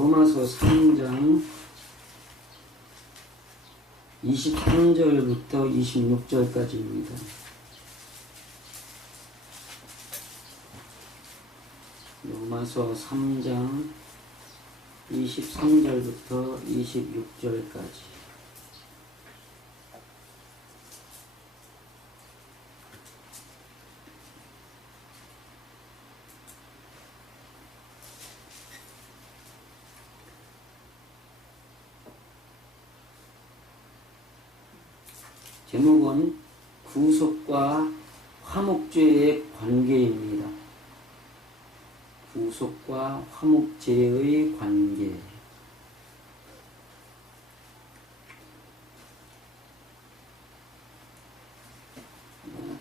로마서 3장 23절부터 26절까지입니다. 로마서 3장 23절부터 26절까지. 제목은 구속과 화목제의 관계입니다. 구속과 화목제의 관계.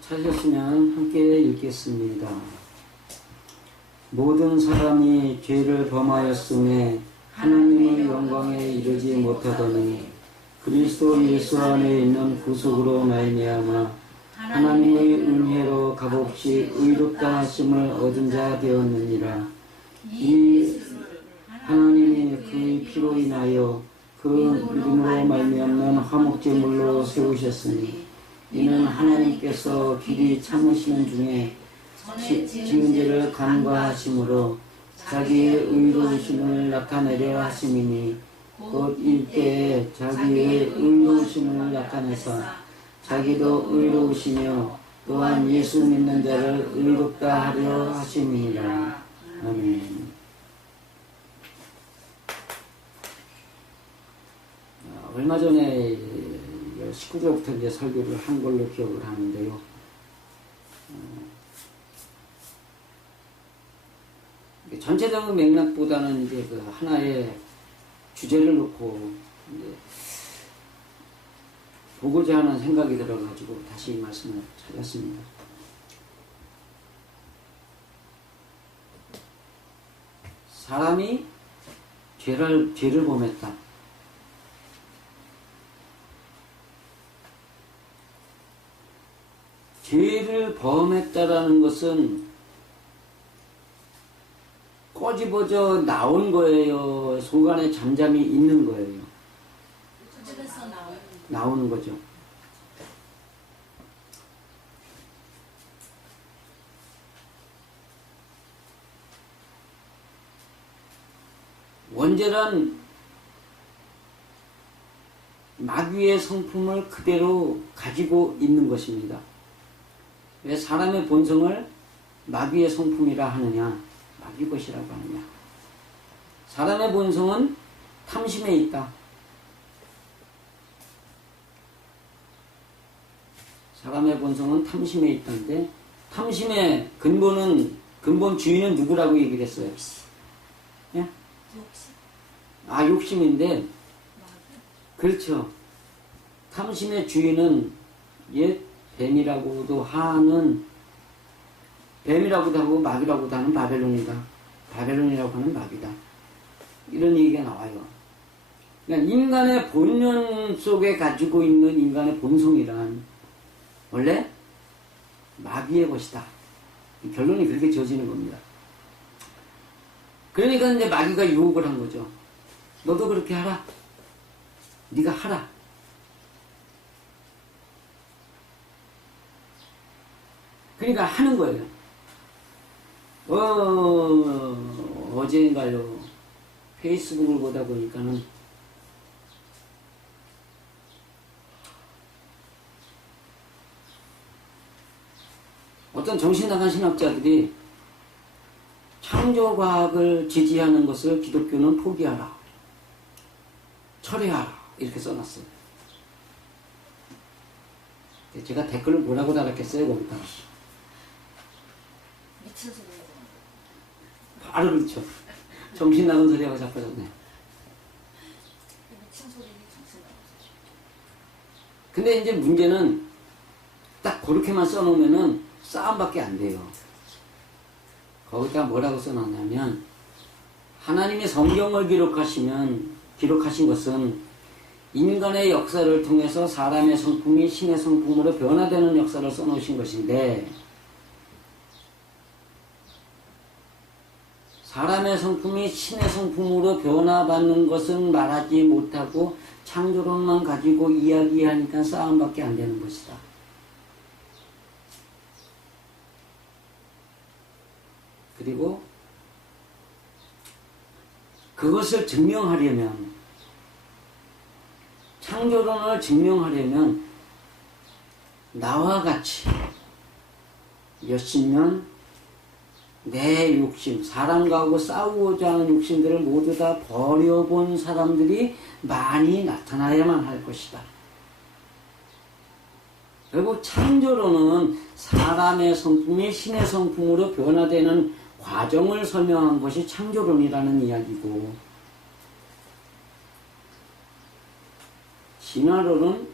찾으셨으면 함께 읽겠습니다. 모든 사람이 죄를 범하였음에 하나님의 영광에 이르지 못하더니 그리스도 예수 안에 있는 구속으로 말미암아 하나님의 은혜로 값없이 의롭다 하심을 얻은 자 되었느니라. 이 하나님이 그의 피로 인하여 그 이름으로 말미암는 화목제물로 세우셨으니 이는 하나님께서 길이 참으시는 중에 지은 죄를 간과하심으로 자기의 의로우심을 나타내려 하심이니 곧 일때에 자기의 의로우심을 나타내사 자기도 의로우시며 또한 예수 믿는 자를 의롭다 하려 하심이니라. 아멘. 얼마 전에 19절부터 이제 설교를 한 걸로 기억을 하는데요. 전체적인 맥락보다는 이제 그 하나의 주제를 놓고 이제 보고자 하는 생각이 들어가지고 다시 이 말씀을 찾았습니다. 사람이 죄를 범했다. 죄를 범했다라는 것은 꼬집어져 나온 거예요? 속 안에 잠잠히 있는 거예요? 집에서 나오는 거죠. 원죄란 마귀의 성품을 그대로 가지고 있는 것입니다. 왜 사람의 본성을 마귀의 성품이라 하느냐? 마귀 것이라고 하느냐? 사람의 본성은 탐심에 있다. 사람의 본성은 탐심에 있다는데 탐심의 근본 주인은 누구라고 얘기를 했어요? 예? 욕심. 욕심인데 그렇죠. 탐심의 주인은 옛 뱀이라고도 하는 뱀이라고도 하고 마귀라고도 하는 바벨론이다. 바벨론이라고 하는 마귀다. 이런 얘기가 나와요. 그러니까 인간의 본연 속에 가지고 있는 인간의 본성이란 원래 마귀의 것이다. 결론이 그렇게 지어지는 겁니다. 그러니까 이제 마귀가 유혹을 한 거죠. 너도 그렇게 하라. 네가 하라. 그러니까 하는 거예요. 어제인가요? 페이스북을 보다 보니까는 어떤 정신나간 신학자들이 창조과학을 지지하는 것을 기독교는 포기하라. 철회하라. 이렇게 써놨어요. 제가 댓글을 뭐라고 달았겠어요? 거기다. 미친 소리. 바로 그렇죠. 정신 나간 소리하고 자빠졌네. 미친 소리, 정신 나간 소리. 근데 이제 문제는 딱 그렇게만 써놓으면은 싸움밖에 안 돼요. 거기다 뭐라고 써놨냐면 하나님이 성경을 기록하신 것은 인간의 역사를 통해서 사람의 성품이 신의 성품으로 변화되는 역사를 써놓으신 것인데 사람의 성품이 신의 성품으로 변화받는 것은 말하지 못하고 창조론만 가지고 이야기하니까 싸움밖에 안 되는 것이다. 그리고 그것을 증명하려면, 창조론을 증명하려면 나와 같이 몇십 년 내 욕심, 사람과 싸우고자 하는 욕심들을 모두 다 버려본 사람들이 많이 나타나야만 할 것이다. 결국 창조론은 사람의 성품이 신의 성품으로 변화되는 과정을 설명한 것이 창조론이라는 이야기고, 진화론은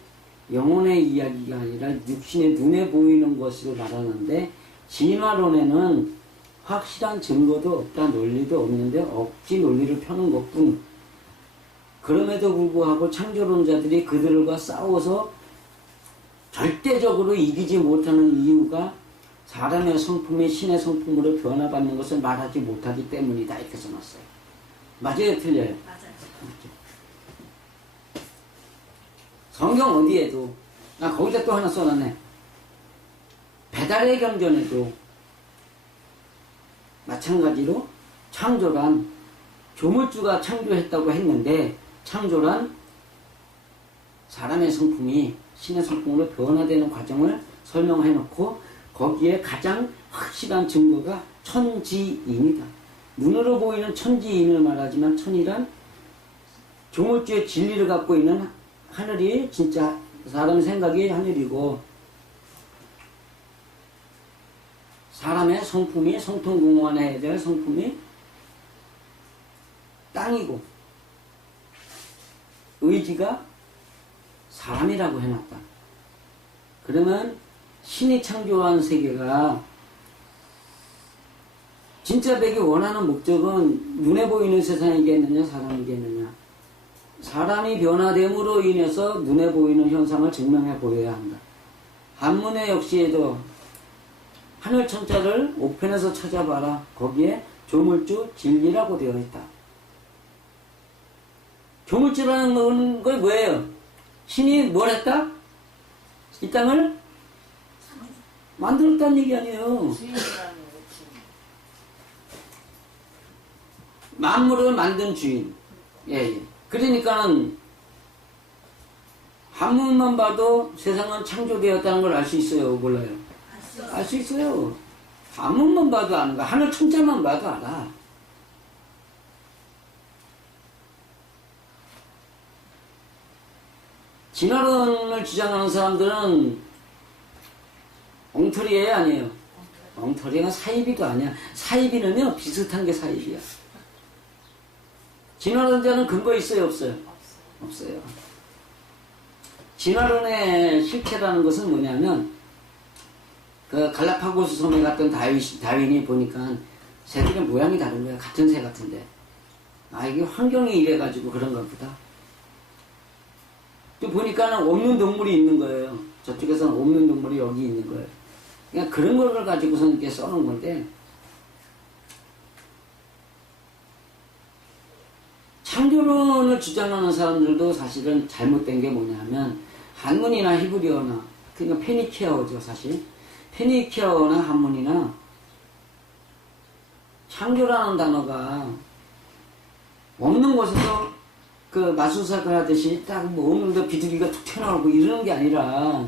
영혼의 이야기가 아니라 육신의 눈에 보이는 것으로 말하는데, 진화론에는 확실한 증거도 없다, 논리도 없는데 억지 논리를 펴는 것뿐. 그럼에도 불구하고 창조론자들이 그들과 싸워서 절대적으로 이기지 못하는 이유가 사람의 성품이 신의 성품으로 변화받는 것을 말하지 못하기 때문이다, 이렇게 써놨어요. 맞아요, 틀려요? 맞아요. 성경 어디에도, 거기다 또 하나 써놨네. 배달의 경전에도 마찬가지로 창조란, 조물주가 창조했다고 했는데, 창조란 사람의 성품이 신의 성품으로 변화되는 과정을 설명해놓고 거기에 가장 확실한 증거가 천지인이다. 눈으로 보이는 천지인을 말하지만, 천이란 조물주의 진리를 갖고 있는 하늘이 진짜 사람 생각이 하늘이고, 사람의 성품이, 성통공원에 대한 성품이 땅이고, 의지가 사람이라고 해놨다. 그러면 신이 창조한 세계가 진짜 되기 원하는 목적은 눈에 보이는 세상이겠느냐, 사람이겠느냐. 사람이 변화됨으로 인해서 눈에 보이는 현상을 증명해 보여야 한다. 한문의 역시에도 하늘 천자를 옥편에서 찾아봐라. 거기에 조물주 진리라고 되어 있다. 조물주라는 건 뭐예요? 신이 뭘 했다? 이 땅을 만들었다는 얘기 아니에요. 만물을 만든 주인. 예. 그러니까는 한문만 봐도 세상은 창조되었다는 걸 알 수 있어요? 몰라요? 알 수 있어요. 한문만 봐도 아는 거야. 하늘 천자만 봐도 알아. 진화론을 주장하는 사람들은 엉터리예요, 아니에요? 엉터리가 사이비도 아니야. 사이비는요, 비슷한 게 사이비야. 진화론자는 근거 있어요, 없어요? 없어요. 진화론의 실체라는 것은 뭐냐면, 그 갈라파고스 섬에 갔던 다윈이 보니까 새들의 모양이 다른 거야. 같은 새 같은데. 이게 환경이 이래가지고 그런가 보다. 또 보니까는 없는 동물이 있는 거예요. 저쪽에서는 없는 동물이 여기 있는 거예요. 그냥 그런 걸 가지고서 이렇게 써놓은 건데, 창조론을 주장하는 사람들도 사실은 잘못된 게 뭐냐면, 한문이나 히브리어나, 그러니까 페니키아어죠, 사실. 페니키아어나 한문이나 창조라는 단어가 없는 곳에서 그 마술사가 하듯이 딱 뭐 없는데 비둘기가 툭 튀어나오고 이러는 게 아니라,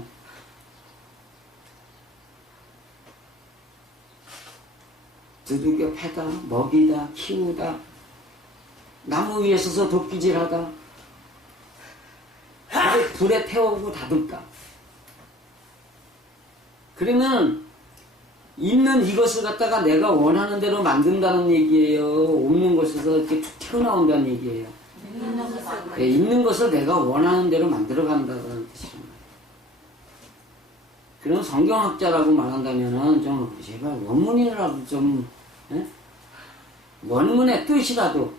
두들겨 패다, 먹이다, 키우다, 나무 위에 서서 도끼질하다, 불에 태우고 다듬다. 그러면 있는 이것을 갖다가 내가 원하는 대로 만든다는 얘기예요? 없는 것에서 이렇게 툭 튀어나온다는 얘기예요? 있는 것을 내가 원하는 대로 만들어간다는 뜻이에요. 그런 성경학자라고 말한다면은 좀 제발 원문이라도 좀, 예? 원문의 뜻이라도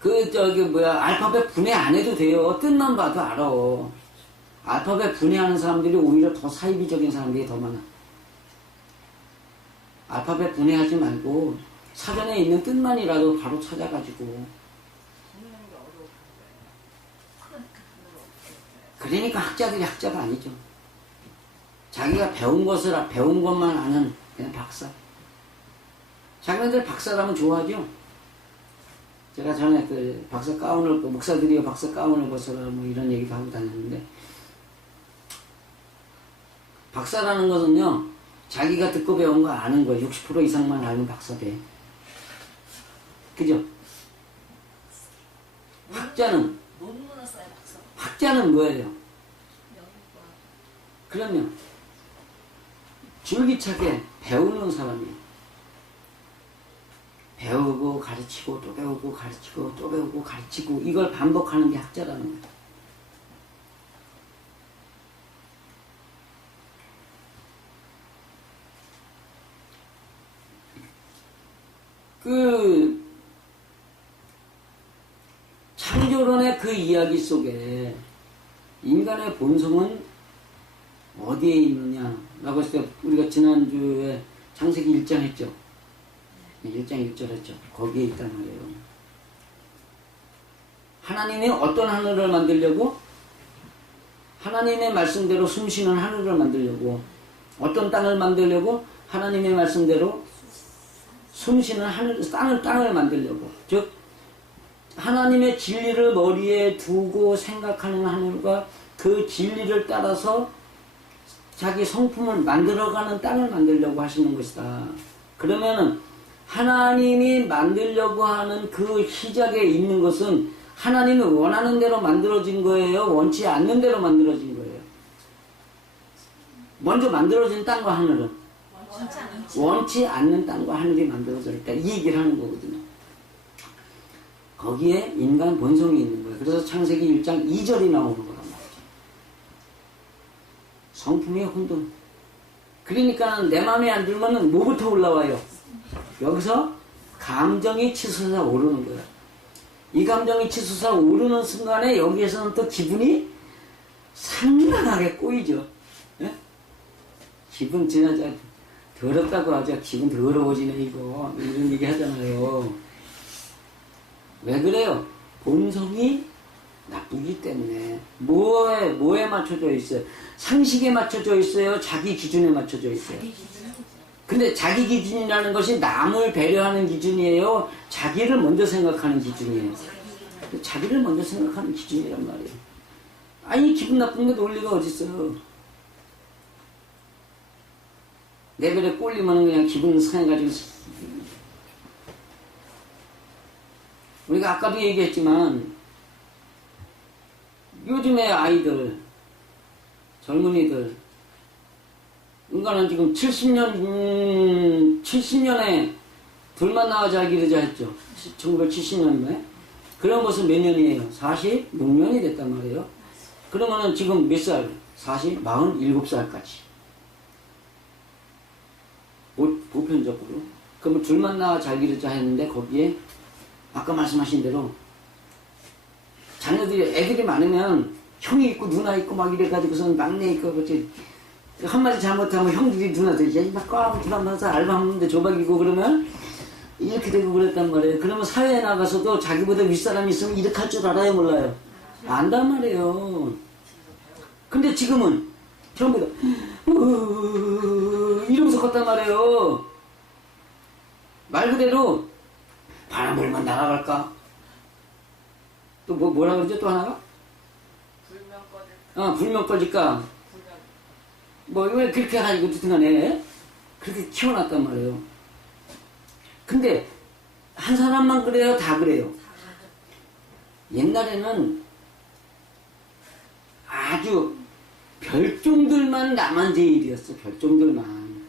알파벳 분해 안 해도 돼요. 뜻만 봐도 알아. 알파벳 분해하는 사람들이 오히려 더 사이비적인 사람들이 더 많아. 알파벳 분해하지 말고 사전에 있는 뜻만이라도 바로 찾아가지고. 그러니까 학자들이 학자가 아니죠. 자기가 배운 것만 아는 그냥 박사. 자기네들 박사라면 좋아하죠. 제가 전에 그 박사 가운을, 목사들이 박사 가운을 벗어라 뭐 이런 얘기도 하고 다녔는데, 박사라는 것은요, 자기가 듣고 배운 거 아는 거 60% 이상만 알면 박사 돼. 그죠? 학자는, 논문을 써야 박사. 학자는 뭐예요? 영과. 그러면 줄기차게 배우는 사람이에요. 배우고 가르치고 또 배우고 가르치고 또 배우고 가르치고 이걸 반복하는 게 학자라는 거예요. 그 창조론의 그 이야기 속에 인간의 본성은 어디에 있느냐라고 했을 때 우리가 지난주에 창세기 1장 했죠. 1장 1절 했죠. 거기에 있단 말이에요. 하나님이 어떤 하늘을 만들려고? 하나님의 말씀대로 숨쉬는 하늘을 만들려고. 어떤 땅을 만들려고? 하나님의 말씀대로 숨쉬는 하늘, 땅을 만들려고. 즉 하나님의 진리를 머리에 두고 생각하는 하늘과 그 진리를 따라서 자기 성품을 만들어가는 땅을 만들려고 하시는 것이다. 그러면은 하나님이 만들려고 하는 그 시작에 있는 것은 하나님이 원하는 대로 만들어진 거예요? 원치 않는 대로 만들어진 거예요? 먼저 만들어진 땅과 하늘은? 원치 않는 땅과 하늘이 만들어져 있다. 이 얘기를 하는 거거든요. 거기에 인간 본성이 있는 거예요. 그래서 창세기 1장 2절이 나오는 거란 말이죠. 성품이 혼돈. 그러니까 내 마음에 안 들면 뭐부터 올라와요? 여기서 감정이 치솟아 오르는 거야. 이 감정이 치솟아 오르는 순간에 여기에서는 또 기분이 상당하게 꼬이죠. 예? 기분 진짜 더럽다고 하죠. 기분 더러워지네 이거. 이런 얘기 하잖아요. 왜 그래요? 본성이 나쁘기 때문에. 뭐에 맞춰져 있어요? 상식에 맞춰져 있어요? 자기 기준에 맞춰져 있어요? 근데 자기 기준이라는 것이 남을 배려하는 기준이에요? 자기를 먼저 생각하는 기준이에요? 자기를 먼저 생각하는 기준이란 말이에요. 아니 기분 나쁜 게 논리가 어딨어요? 레벨에 꼴리면 그냥 기분 상해가지고. 우리가 아까도 얘기했지만 요즘의 아이들, 젊은이들, 인간은 지금 70년에 둘만 나와 잘 기르자 했죠. 1970년에. 그런 것은 몇 년이에요? 46년이 됐단 말이에요. 그러면은 지금 몇 살? 47살까지. 보편적으로. 그러면 둘만 나와 잘 기르자 했는데 거기에 아까 말씀하신 대로 자녀들이, 애들이 많으면 형이 있고 누나 있고 막 이래가지고선 막내 있고 그렇지. 한마디 잘못하면 형들이 누나들 이제 막 꽉 들어가면서 알바하는데 조박이고 그러면 이렇게 되고 그랬단 말이에요. 그러면 사회에 나가서도 자기보다 윗사람이 있으면 이렇게 할 줄 알아요, 몰라요? 안단 말이에요. 근데 지금은 전부 다 이러면서 컸단 말이에요. 말 그대로 바람 불면 날아갈까? 또 뭐라 그러죠? 또 하나가? 불면 꺼질까? 왜 그렇게 가지고 두튼간에 그렇게 키워놨단 말이에요. 근데 한 사람만 그래요? 다 그래요? 옛날에는 아주 별종들만 남한 제일이었어. 별종들만.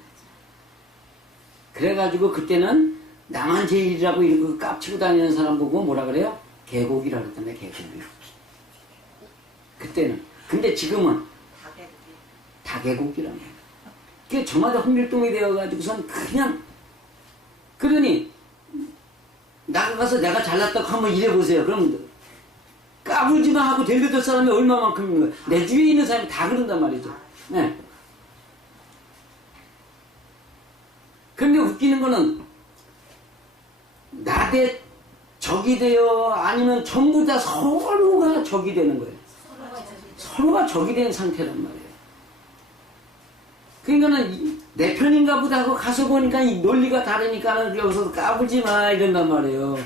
그래가지고 그때는 남한 제일이라고 이렇게 깝치고 다니는 사람 보고 뭐라 그래요? 계곡이라 그랬다며. 계곡이. 그때는. 근데 지금은 다계곡이라며. 그게 저마다 홍길동이 되어가지고선 그냥, 그러니 나가서 내가 잘났다고 한번 일해보세요. 그럼 까불지만 하고 데려들 사람이 얼마만큼인 거야. 내 주위에 있는 사람이 다 그런단 말이죠. 네. 근데 되는 거는 나 대 적이 되어 아니면 전부 다 서로가 적이 되는 거예요. 서로가 적이 된 상태란 말이에요. 그러니까는 내 편인가 보다 하고 가서 보니까 이 논리가 다르니까는 여기서 까불지 마 이런단 말이에요.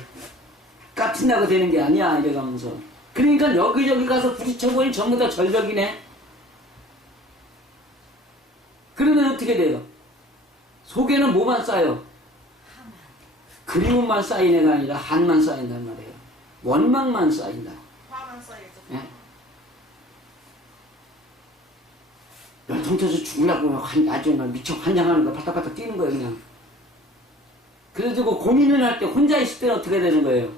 까친다고 되는 게 아니야 이래가면서. 그러니까 여기저기 가서 부딪혀보니 전부 다 절벽이네. 그러면 어떻게 돼요? 속에는 뭐만 쌓여? 그리움만 쌓인 애가 아니라 한만 쌓인단 말이에요. 원망만 쌓인다. 화만 쌓이죠. 예? 열통 터서 죽으려고 아주 미쳐 환장하는 거 바닥바닥 뛰는 거예요 그냥. 그래가지고 고민을 할 때 혼자 있을 때는 어떻게 되는 거예요?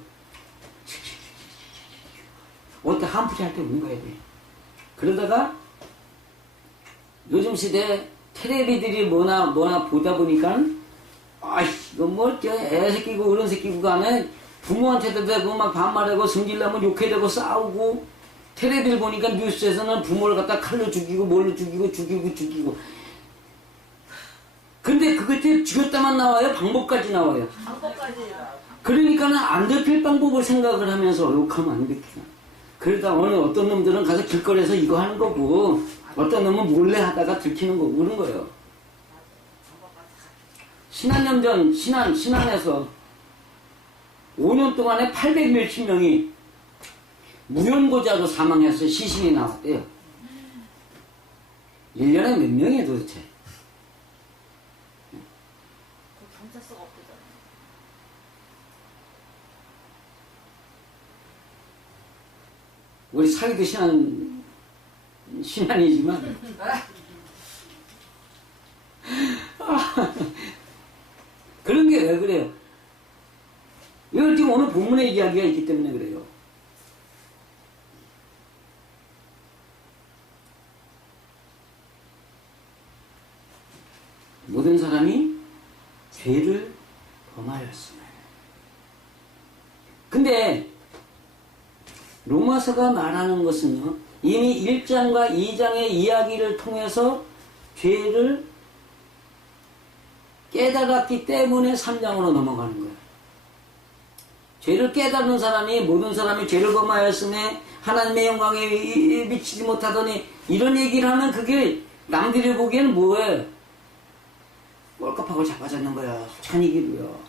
어때 한풀이 할 때 우는 거야 돼. 그러다가 요즘 시대에 텔레비들이 뭐나 보다 보니까 아이씨 이거 뭐 애새끼고 어른 새끼고 간에 부모한테도 대고 막 반말하고 성질나면 욕해대고 싸우고 텔레비를 보니까 뉴스에서는 부모를 갖다 칼로 죽이고 뭘로 죽이고 근데 그것이 죽였다만 나와요? 방법까지 나와요. 방법까지. 그러니까는 안 들킬 방법을 생각을 하면서 욕하면 안 들키나. 그러다 어떤 놈들은 가서 길거리에서 이거 하는 거고 어떤 놈은 몰래 하다가 들키는 거고 그런 거예요. 신안염전 신안에서 5년 동안에 800 몇십 명이 무연고자로 사망해서 시신이 나왔대요. 1년에 몇 명이에요 도대체? 경찰서가 없대잖아요. 우리 사기도 신안이지만 그런 게 왜 그래요? 이걸 지금 오늘 본문의 이야기가 있기 때문에 그래요. 모든 사람이 죄를 범하였으며. 근데 로마서가 말하는 것은요, 이미 1장과 2장의 이야기를 통해서 죄를 깨달았기 때문에 3장으로 넘어가는 거예요. 죄를 깨달은 사람이 모든 사람이 죄를 범하였음에 하나님의 영광에 미치지 못하더니 이런 얘기를 하면 그게 남들이 보기에는 뭐예요? 꼴값하고 자빠졌는 거야. 찬이기로요.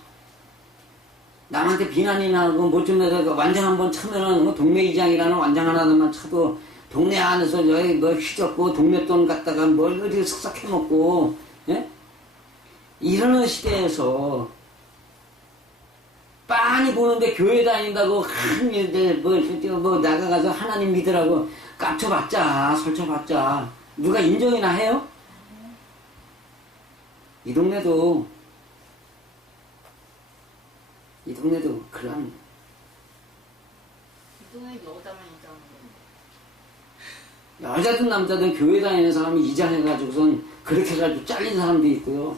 남한테 비난이나 하고 뭐 좀 해서 완장 한번 차면은 뭐 동매이장이라는 완장 하나만 차도 동네 안에서 여기 뭐 휘젓고 동네 돈 갖다가 뭘 어디 쓱싹 해먹고, 예? 이러는 시대에서 빤히 보는데 교회 다닌다고 뭐 나가가서 하나님 믿으라고 깝쳐봤자 설쳐봤자 누가 인정이나 해요? 이 동네도 그런 이 동네 여자만 인정하는 건데. 여자든 남자든 교회 다니는 사람이 이장해가지고선 그렇게 해가지고 잘린 사람도 있고요.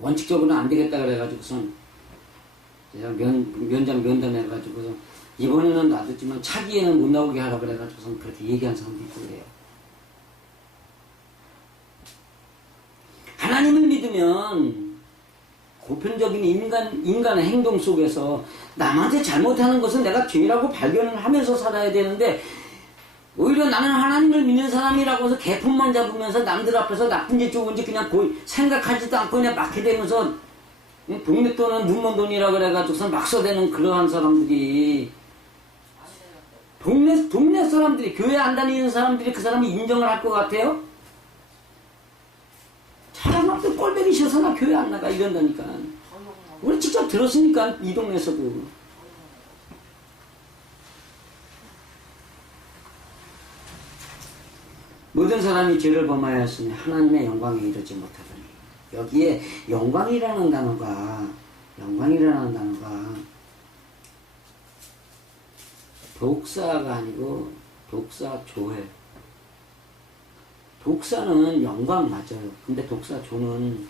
원칙적으로는 안 되겠다 그래가지고선 제가 면담해가지고서 이번에는 놔뒀지만 차기에는 못 나오게 하라 그래가지고선 그렇게 얘기한 사람도 있고 그래요. 하나님을 믿으면 보편적인 인간의 행동 속에서 남한테 잘못하는 것은 내가 죄라고 발견을 하면서 살아야 되는데 오히려 나는 하나님을 믿는 사람이라고 해서 개품만 잡으면서 남들 앞에서 나쁜지 좋은지 그냥 생각하지도 않고 그냥 막 해대면서 동네 돈은 눈먼 돈이라 그래가지고서 막 써대는 그러한 사람들이 동네 사람들이 교회 안 다니는 사람들이 그 사람이 인정을 할 것 같아요? 사람들 꼴배기 싫어서 나 교회 안 나가 이런다니까. 우리 직접 들었으니까 이 동네에서도. 모든 사람이 죄를 범하였으니 하나님의 영광에 이르지 못하더니 여기에 영광이라는 단어가 독사가 아니고 독사조예요. 독사는 영광 맞아요. 근데 독사조는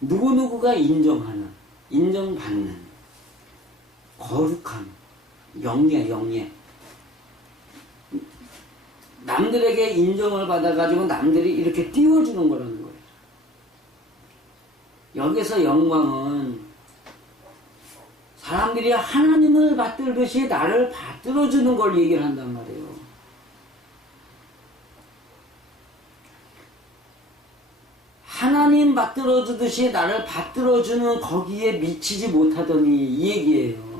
누구누구가 인정하는, 인정받는 거룩함, 영예. 남들에게 인정을 받아가지고 남들이 이렇게 띄워주는 거라는 거예요. 여기서 영광은 사람들이 하나님을 받들듯이 나를 받들어주는 걸 얘기를 한단 말이에요. 하나님 받들어주듯이 나를 받들어주는 거기에 미치지 못하더니 이 얘기예요.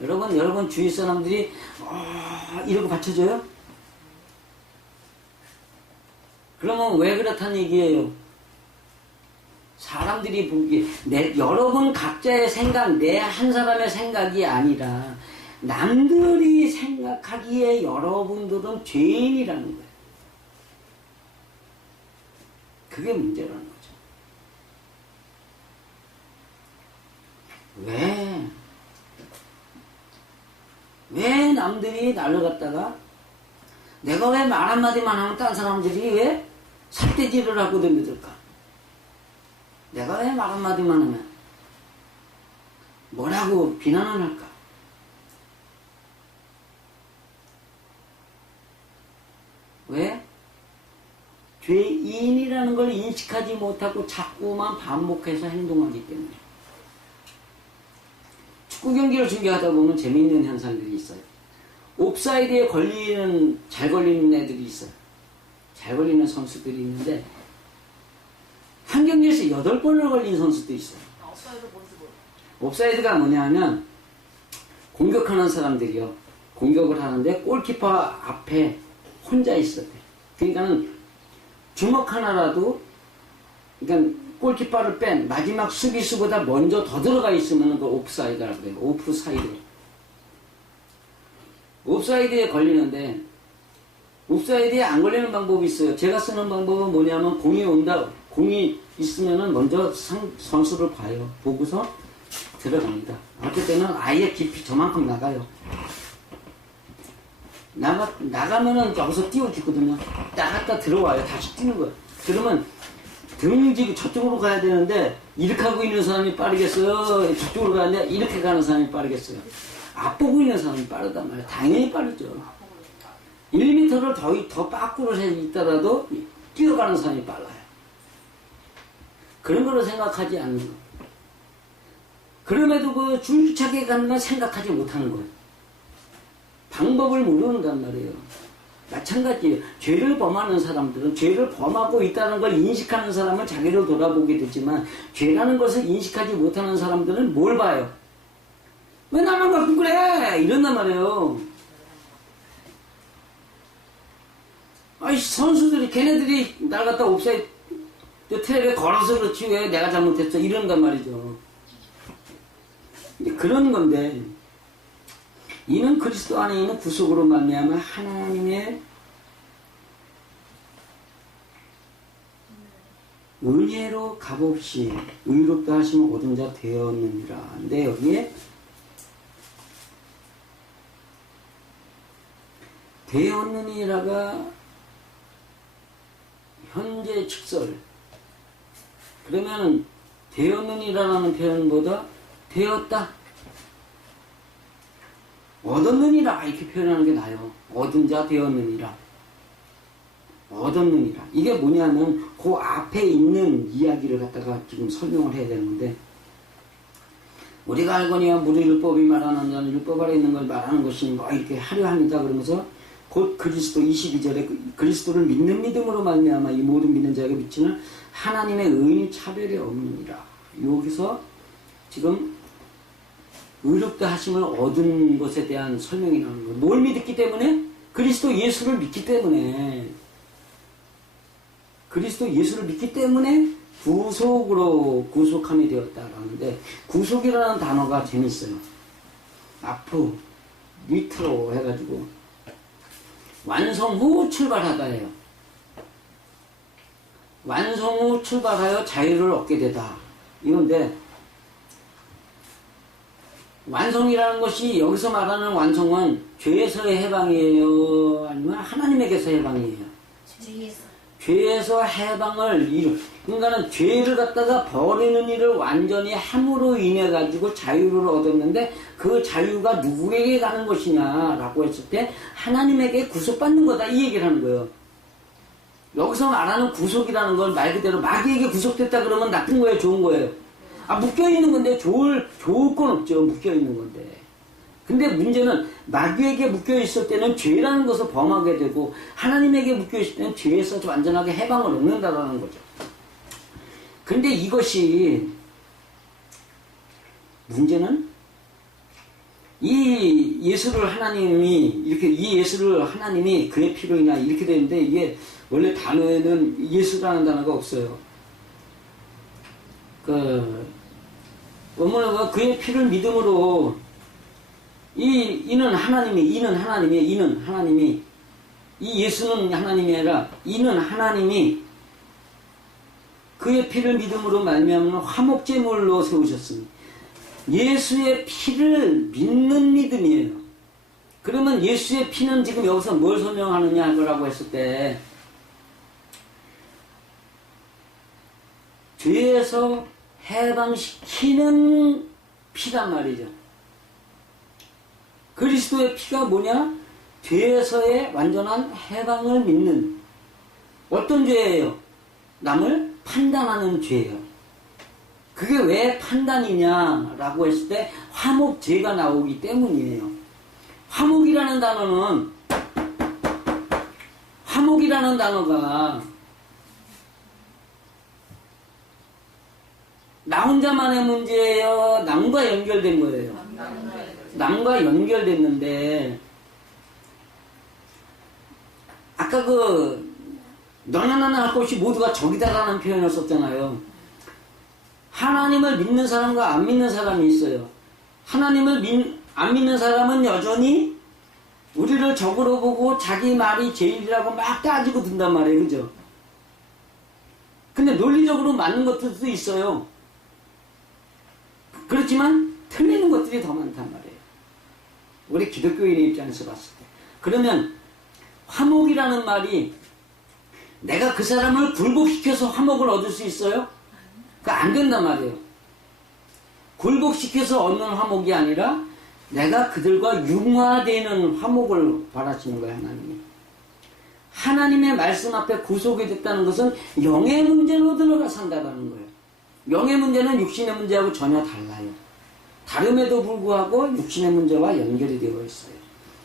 여러분 주위 사람들이 이러고 받쳐줘요? 그러면 왜 그렇다는 얘기예요? 사람들이 보기에 여러분 각자의 생각, 내 한 사람의 생각이 아니라 남들이 생각하기에 여러분들은 죄인이라는 거예요. 그게 문제라는 거죠. 왜 남들이 나를 갖다가 내가 왜 말 한마디만 하면 딴 사람들이 왜 삿대질을 하고 덤벼들까? 내가 왜 말 한마디만 하면 뭐라고 비난을 할까? 왜? 죄인이라는 걸 인식하지 못하고 자꾸만 반복해서 행동하기 때문에. 축구 경기를 중계하다 보면 재미있는 현상들이 있어요. 옵사이드에 잘 걸리는 애들이 있어요. 잘 걸리는 선수들이 있는데 한 경기에서 8번을 걸린 선수도 있어요. 옵사이드 뭔지 몰라. 옵사이드가 뭐냐면 공격하는 사람들이요. 공격을 하는데 골키퍼 앞에 혼자 있어야 돼. 그러니까는 주먹 하나라도, 그러니까 골키퍼를 뺀 마지막 수비수보다 먼저 더 들어가 있으면 그걸 옵사이드라고 해요. 오프사이드. 옵사이드에 걸리는데, 옵사이드에 안 걸리는 방법이 있어요. 제가 쓰는 방법은 뭐냐면, 공이 있으면은 먼저 선수를 봐요. 보고서 들어갑니다. 어떨 때는 아예 깊이 저만큼 나가요. 나가면은 여기서 띄워주거든요. 나갔다 들어와요. 다시 뛰는 거예요. 그러면 등지고 저쪽으로 가야 되는데 이렇게 하고 있는 사람이 빠르겠어요? 저쪽으로 가는데 이렇게 가는 사람이 빠르겠어요? 앞보고 있는 사람이 빠르단 말이에요. 당연히 빠르죠. 1m를 더 밖으로 있더라도 뛰어가는 사람이 빨라요. 그런 거를 생각하지 않는 거. 그럼에도 그 줄차게 가는 건 생각하지 못하는 거예요. 방법을 모르는단 말이에요. 마찬가지예요. 죄를 범하는 사람들은 죄를 범하고 있다는 걸 인식하는 사람은 자기를 돌아보게 되지만 죄라는 것을 인식하지 못하는 사람들은 뭘 봐요? 왜 나만 갖고 그래? 이런단 말이에요. 아이 선수들이 걔네들이 날 갖다 옵사이드 트랩에 걸어서 그렇지 왜 내가 잘못했어? 이런단 말이죠. 그런 건데 이는 그리스도 안에 있는 구속으로 말미암아 하나님의 은혜로 값없이 의롭다 하심을 얻은 자 되었느니라. 근데 여기에 되었느니라가 현재 직설. 그러면 되었느니라라는 표현보다 되었다, 얻었느니라 이렇게 표현하는 게 나아요. 얻은 자 되었느니라. 얻었느니라. 이게 뭐냐면 그 앞에 있는 이야기를 갖다가 지금 설명을 해야 되는데, 우리가 알거니와 무리 율법이 말하는 자는 율법 아래 있는 걸 말하는 것이니 뭐 이렇게 하려 합니다. 그러면서 곧 그리스도 22절에 그리스도를 믿는 믿음으로 말미암아 이 모든 믿는 자에게 비치는 하나님의 의인이 차별이 없느니라. 여기서 지금 의롭다 하심을 얻은 것에 대한 설명이 나오는 거예요. 뭘 믿었기 때문에? 그리스도 예수를 믿기 때문에. 그리스도 예수를 믿기 때문에 구속으로 구속함이 되었다라는데, 구속이라는 단어가 재밌어요. 앞으로 밑으로 해가지고 완성 후 출발하다예요. 완성 후 출발하여 자유를 얻게 되다. 이건데, 완성이라는 것이 여기서 말하는 완성은 죄에서의 해방이에요? 아니면 하나님에게서 해방이에요? 죄에서. 죄에서 해방을 그러니까는 죄를 갖다가 버리는 일을 완전히 함으로 인해 가지고 자유를 얻었는데 그 자유가 누구에게 가는 것이냐라고 했을 때 하나님에게 구속받는 거다 이 얘기를 하는 거예요. 여기서 말하는 구속이라는 건 말 그대로 마귀에게 구속됐다 그러면 나쁜 거예요, 좋은 거예요? 묶여있는 건데 좋을 건 없죠. 묶여있는 건데. 근데 문제는 마귀에게 묶여있을 때는 죄라는 것을 범하게 되고 하나님에게 묶여있을 때는 죄에서 완전하게 해방을 얻는다라는 거죠. 근데 이것이 문제는 이 예수를 하나님이 그의 피로 인하 이렇게 되는데 이게 원래 단어에는 예수라는 단어가 없어요. 원문에 그의 피를 믿음으로 이는 하나님이 이 예수는 하나님이 아니라 이는 하나님이 그의 피를 믿음으로 말미암는 화목제물로 세우셨습니다. 예수의 피를 믿는 믿음이에요. 그러면 예수의 피는 지금 여기서 뭘 설명하느냐라고 했을 때 죄에서 해방시키는 피란 말이죠. 그리스도의 피가 뭐냐? 죄에서의 완전한 해방을 믿는 어떤 죄예요? 남을 판단하는 죄예요. 그게 왜 판단이냐라고 했을 때 화목죄가 나오기 때문이에요. 화목이라는 단어가 나 혼자만의 문제예요? 남과 연결된 거예요. 남과 연결됐는데 아까 너나 나나 할 것이 모두가 적이다라는 표현을 썼잖아요. 하나님을 믿는 사람과 안 믿는 사람이 있어요. 하나님을 안 믿는 사람은 여전히 우리를 적으로 보고 자기 말이 제일이라고 막 따지고 든단 말이에요. 그죠? 근데 논리적으로 맞는 것들도 있어요. 그렇지만 틀리는 것들이 더 많단 말이에요. 우리 기독교인의 입장에서 봤을 때. 그러면 화목이라는 말이 내가 그 사람을 굴복시켜서 화목을 얻을 수 있어요? 그거 안 된단 말이에요. 굴복시켜서 얻는 화목이 아니라 내가 그들과 융화되는 화목을 바라시는 거예요, 하나님이. 하나님의 말씀 앞에 구속이 됐다는 것은 영의 문제로 들어가 산다는 거예요. 영의 문제는 육신의 문제하고 전혀 달라요. 다름에도 불구하고 육신의 문제와 연결이 되어 있어요.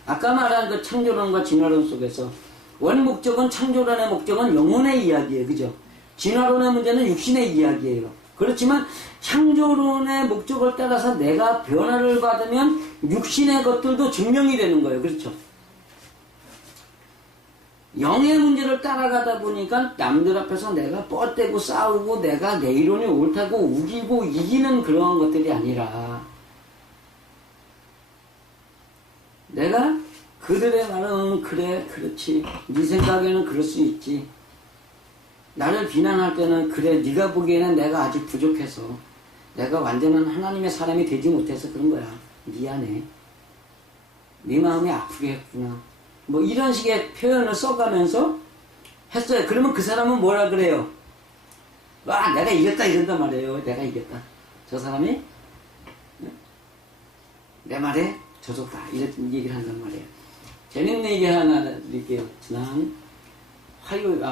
아까 말한 그 창조론과 진화론 속에서 원목적은 창조론의 목적은 영혼의 이야기예요. 그죠? 진화론의 문제는 육신의 이야기예요. 그렇지만 창조론의 목적을 따라서 내가 변화를 받으면 육신의 것들도 증명이 되는 거예요. 그렇죠? 영의 문제를 따라가다 보니까 남들 앞에서 내가 뻗대고 싸우고 내가 내 이론이 옳다고 우기고 이기는 그런 것들이 아니라 내가 그들의 말은 그래 그렇지 네 생각에는 그럴 수 있지 나를 비난할 때는 그래 네가 보기에는 내가 아직 부족해서 내가 완전한 하나님의 사람이 되지 못해서 그런 거야 미안해 네 마음이 아프게 했구나 뭐 이런 식의 표현을 써가면서 했어요. 그러면 그 사람은 뭐라 그래요? 와 내가 이겼다 이런단 말이에요. 내가 이겼다. 저 사람이 내 말에 젖었다 이런 얘기를 한단 말이에요. 재밌는 얘기 하나 드릴게요. 지난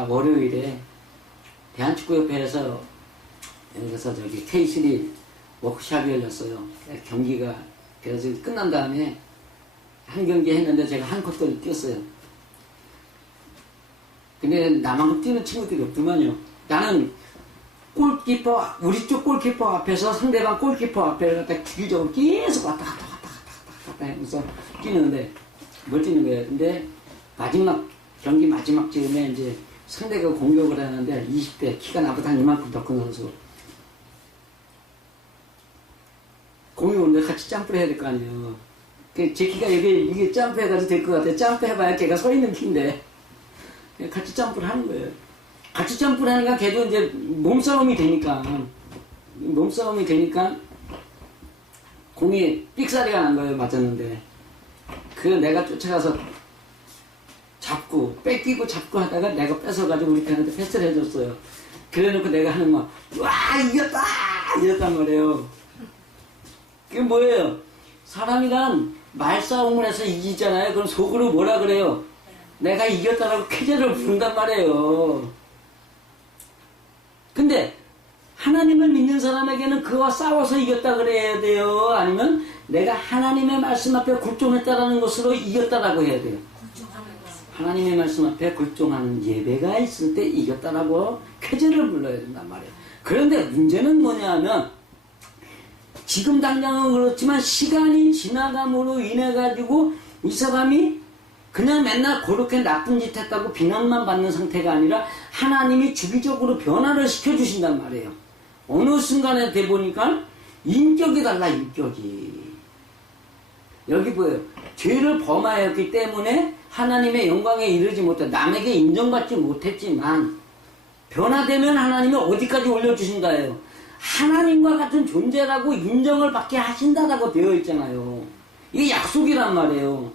월요일에 대한축구협회에서 여기서 저기 K3 워크샵이 열렸어요. 경기가 그래서 끝난 다음에 한 경기 했는데 제가 한 컷을 뛰었어요. 근데 나만큼 뛰는 친구들이 없더만요. 나는 골키퍼, 우리 쪽 골키퍼 앞에서 상대방 골키퍼 앞에 갖다 주기적으로 계속 왔다 갔다 하면서 뛰는데, 뭘 뛰는 거예요. 근데 경기 마지막 즈음에 이제 상대가 공격을 하는데 20대, 키가 나보다 한 이만큼 더 큰 선수. 공이 오는데 같이 점프를 해야 될 거 아니에요. 제 키가 이게 점프해가지고 될 것 같아요. 점프해봐야 걔가 서 있는 키인데. 같이 점프를 하는 거예요. 같이 점프를 하니까 걔도 이제 몸싸움이 되니까 공이 삑사리가 난 거예요. 맞았는데. 내가 쫓아가서 잡고 뺏기고 잡고 하다가 내가 뺏어가지고 우리 편한테 패스를 해줬어요. 그래놓고 내가 하는 말, 와 이겼다 이랬단 말이에요. 그게 뭐예요? 사람이란 말싸움을 해서 이기잖아요. 그럼 속으로 뭐라 그래요? 내가 이겼다라고 쾌재를 부른단 말이에요. 근데 하나님을 믿는 사람에게는 그와 싸워서 이겼다 그래야 돼요? 아니면 내가 하나님의 말씀 앞에 굴종했다라는 것으로 이겼다라고 해야 돼요? 하나님의 말씀 앞에 굴종하는 예배가 있을 때 이겼다라고 쾌재를 불러야 된단 말이에요. 그런데 문제는 뭐냐 하면 지금 당장은 그렇지만 시간이 지나감으로 인해 가지고 이 사람이 그냥 맨날 그렇게 나쁜 짓 했다고 비난만 받는 상태가 아니라 하나님이 주기적으로 변화를 시켜주신단 말이에요. 어느 순간에 돼 보니까 인격이 달라, 인격이. 여기 보여요. 죄를 범하였기 때문에 하나님의 영광에 이르지 못해 남에게 인정받지 못했지만 변화되면 하나님이 어디까지 올려주신다예요. 하나님과 같은 존재라고 인정을 받게 하신다라고 되어 있잖아요. 이게 약속이란 말이에요.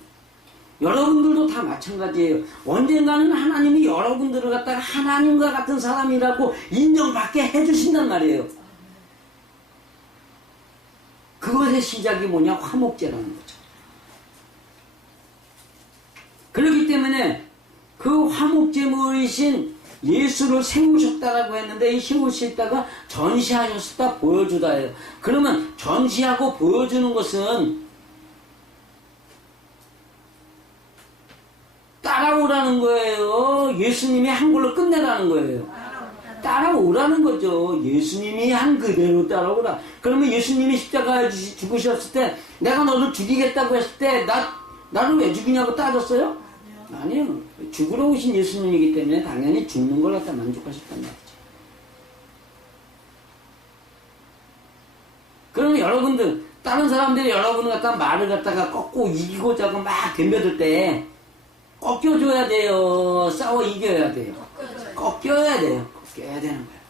여러분들도 다 마찬가지예요. 언젠가는 하나님이 여러분들을 갖다가 하나님과 같은 사람이라고 인정받게 해주신단 말이에요. 그것의 시작이 뭐냐? 화목제라는 거죠. 그렇기 때문에 그 화목제물이신 예수를 세우셨다라고 했는데 이 세우셨다가 전시하셨다 보여주다예요. 그러면 전시하고 보여주는 것은 따라오라는 거예요. 예수님이 한 걸로 끝내라는 거예요. 따라오라는 거죠. 예수님이 한 그대로 따라오라. 그러면 예수님이 십자가에 죽으셨을 때 내가 너를 죽이겠다고 했을 때 나를 왜 죽이냐고 따졌어요? 아니요. 죽으러 오신 예수님이기 때문에 당연히 죽는 걸 갖다 만족하셨단 말이죠. 그러면 여러분들, 다른 사람들이 여러분을 갖다가 말을 갖다가 꺾고 이기고자 하고 막 덤벼들 때 꺾여줘야 돼요? 싸워 이겨야 돼요? 꺾여야 돼요. 꺾여야 되는 거예요.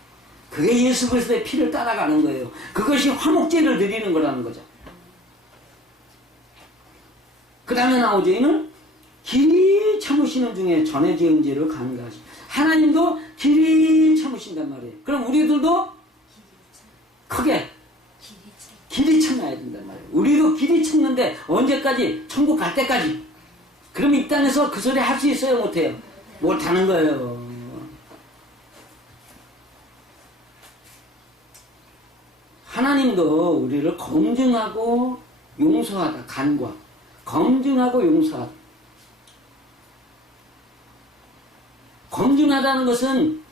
그게 예수 그리스도의 피를 따라가는 거예요. 그것이 화목제를 드리는 거라는 거죠. 그 다음에 나오죠. 이는 길이 참으시는 중에 전에 지은 죄를 간과하시. 하나님도 길이 참으신단 말이에요. 그럼 우리들도 크게 길이 참아야 된단 말이에요. 우리도 길이 참는데 언제까지? 천국 갈 때까지. 그럼 이 땅에서 그 소리 할 수 있어요? 못해요? 못하는 거예요. 하나님도 우리를 검증하고 용서하다. 간과 검증하고 용서하다. 검증하다는 것은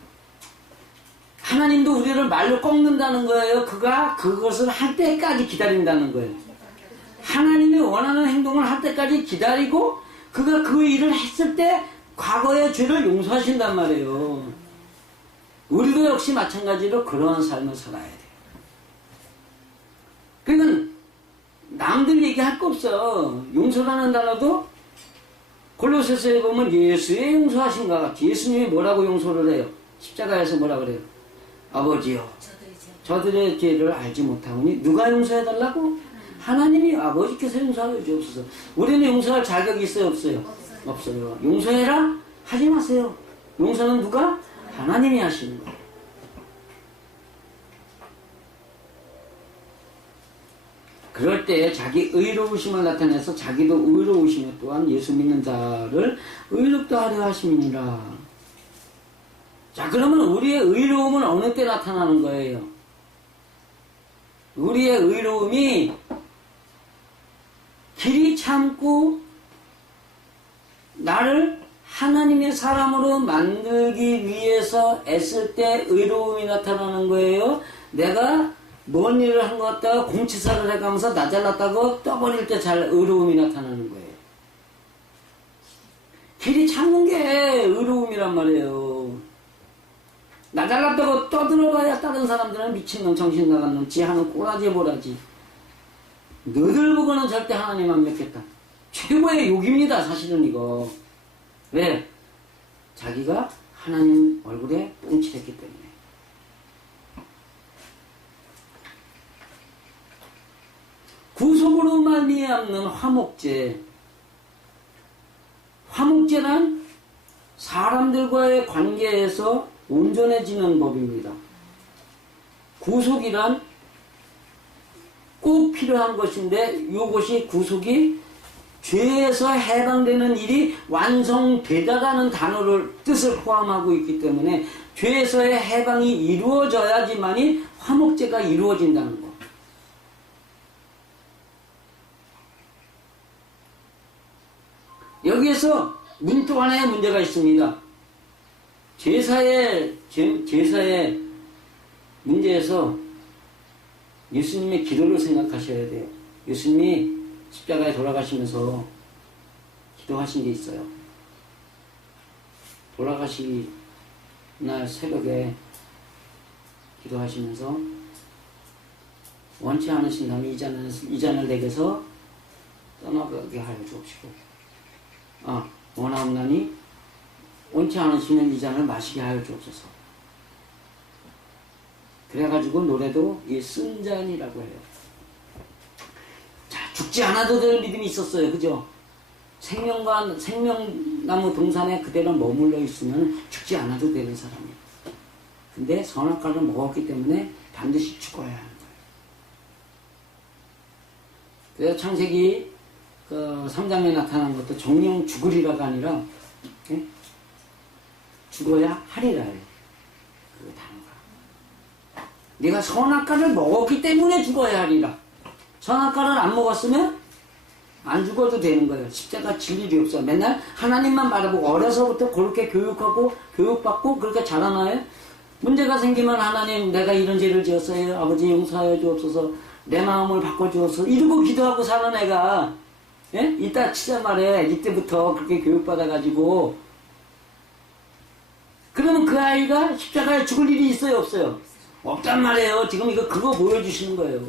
하나님도 우리를 말로 꺾는다는 거예요. 그가 그것을 할 때까지 기다린다는 거예요. 하나님이 원하는 행동을 할 때까지 기다리고 그가 그 일을 했을 때 과거의 죄를 용서하신단 말이에요. 우리도 역시 마찬가지로 그러한 삶을 살아야 돼요. 그러니까 남들 얘기할 거 없어. 용서라는 단어도 골로새서에 보면 예수의 용서하신 것 같이 예수님이 뭐라고 용서를 해요? 십자가에서 뭐라 그래요? 아버지요, 저들의 죄를 알지 못하오니 누가 용서해달라고? 하나님이 아버지께서 용서하여 주옵소서. 우리는 용서할 자격이 있어요? 없어요? 없어요. 용서해라? 하지 마세요. 용서는 누가? 하나님이 하시는 거예요. 그럴 때 자기 의로우심을 나타내서 자기도 의로우시며 또한 예수 믿는 자를 의롭다 하려 하심이니라. 자, 그러면 우리의 의로움은 어느 때 나타나는 거예요? 우리의 의로움이 길이 참고 나를 하나님의 사람으로 만들기 위해서 애쓸 때 의로움이 나타나는 거예요. 내가 뭔 일을 한 것 같다가 공치사를 해가면서 나 잘났다고 떠버릴 때 잘 의로움이 나타나는 거예요. 길이 참는 게 의로움이란 말이에요. 나 잘났다고 떠들어봐야 다른 사람들은 미친놈, 정신 나간 놈, 지 하는 꼬라지 보라지. 너들 보고는 절대 하나님 안 믿겠다. 최고의 욕입니다, 사실은 이거. 왜? 자기가 하나님 얼굴에 똥칠했기 때문에. 구속으로 말미암는 화목제. 화목제란 사람들과의 관계에서 온전해지는 법입니다. 구속이란 꼭 필요한 것인데 이것이 구속이 죄에서 해방되는 일이 완성되다라는 단어를 뜻을 포함하고 있기 때문에 죄에서의 해방이 이루어져야지만이 화목제가 이루어진다는 것. 여기에서 또 하나의 문제가 있습니다. 제사의 문제에서 예수님의 기도를 생각하셔야 돼요. 예수님이 십자가에 돌아가시면서 기도하신 게 있어요. 돌아가시기 날 새벽에 기도하시면서 원치 않으신다면 이 잔을 내게서 떠나가게 하여 주옵시고 원하옵나니 원치 않으시면 이 잔을 마시게 하여 주옵소서. 그래가지고 노래도 이 쓴잔이라고 해요. 자, 죽지 않아도 될 믿음이 있었어요. 그죠? 생명나무 동산에 그대로 머물러 있으면 죽지 않아도 되는 사람이에요. 근데 선악과를 먹었기 때문에 반드시 죽어야 하는 거예요. 그래서 창세기 3장에 나타난 것도 정령 죽으리라가 아니라 죽어야 하리라예요. 그 단어가. 네가 선악과를 먹었기 때문에 죽어야 하리라. 선악과를 안 먹었으면 안 죽어도 되는 거예요. 십자가 질 일이 없어요. 맨날 하나님만 바라보고 어려서부터 그렇게 교육받고 그렇게 자라나요? 문제가 생기면 하나님 내가 이런 죄를 지었어요. 아버지 용서하여 주옵소서. 내 마음을 바꿔주옵소서. 이러고 기도하고 사는 애가 이따 치자 말해. 이때부터 그렇게 교육받아가지고 그러면 그 아이가 십자가에 죽을 일이 있어요? 없어요? 없단 말이에요. 지금 그거 보여주시는 거예요.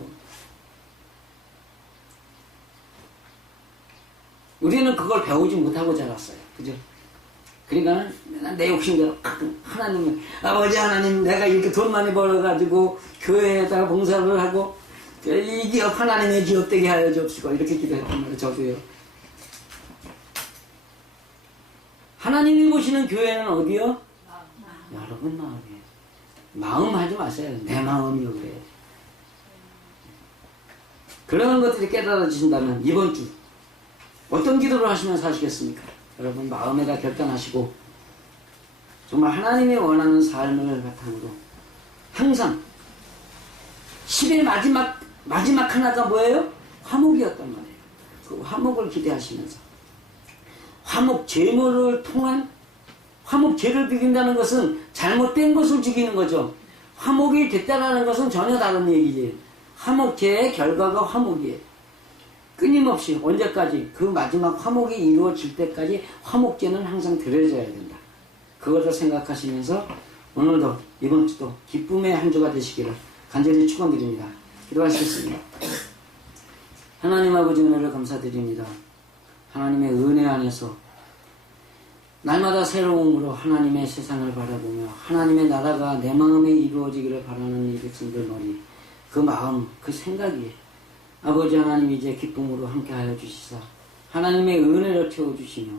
우리는 그걸 배우지 못하고 자랐어요. 그죠? 그러니까 내 욕심대로 하나님은 아버지 하나님 내가 이렇게 돈 많이 벌어가지고 교회에다가 봉사를 하고 이 기업 하나님의 기업 되게 하여 주옵시고 이렇게 기도했단 말이에요. 저도요. 하나님이 보시는 교회는 어디요? 여러분 마음이에요. 마음 하지 마세요. 내 마음이요 그래요. 그런 것들이 깨달아지신다면 이번 주 어떤 기도를 하시면서 하시겠습니까? 여러분 마음에다 결단하시고 정말 하나님이 원하는 삶을 바탕으로 항상 10일 마지막 하나가 뭐예요? 화목이었단 말이에요. 그 화목을 기대하시면서 화목 제물을 통한 화목 죄를 비긴다는 것은 잘못된 것을 죽이는 거죠. 화목이 됐다는 것은 전혀 다른 얘기예요. 화목죄의 결과가 화목이에요. 끊임없이 언제까지 그 마지막 화목이 이루어질 때까지 화목죄는 항상 드려져야 된다. 그것을 생각하시면서 오늘도 이번 주도 기쁨의 한 주가 되시기를 간절히 축원드립니다. 기도하시겠습니다. 하나님 아버지 은혜를 감사드립니다. 하나님의 은혜 안에서 날마다 새로움으로 하나님의 세상을 바라보며 하나님의 나라가 내 마음에 이루어지기를 바라는 이 백성들 머리 그 마음 그 생각이 아버지 하나님 이제 기쁨으로 함께하여 주시사 하나님의 은혜를 채워주시며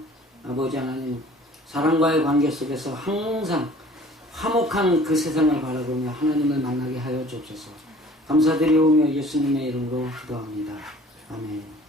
아버지 하나님 사랑과의 관계 속에서 항상 화목한 그 세상을 바라보며 하나님을 만나게 하여 주옵소서. 감사드리오며 예수님의 이름으로 기도합니다. 아멘.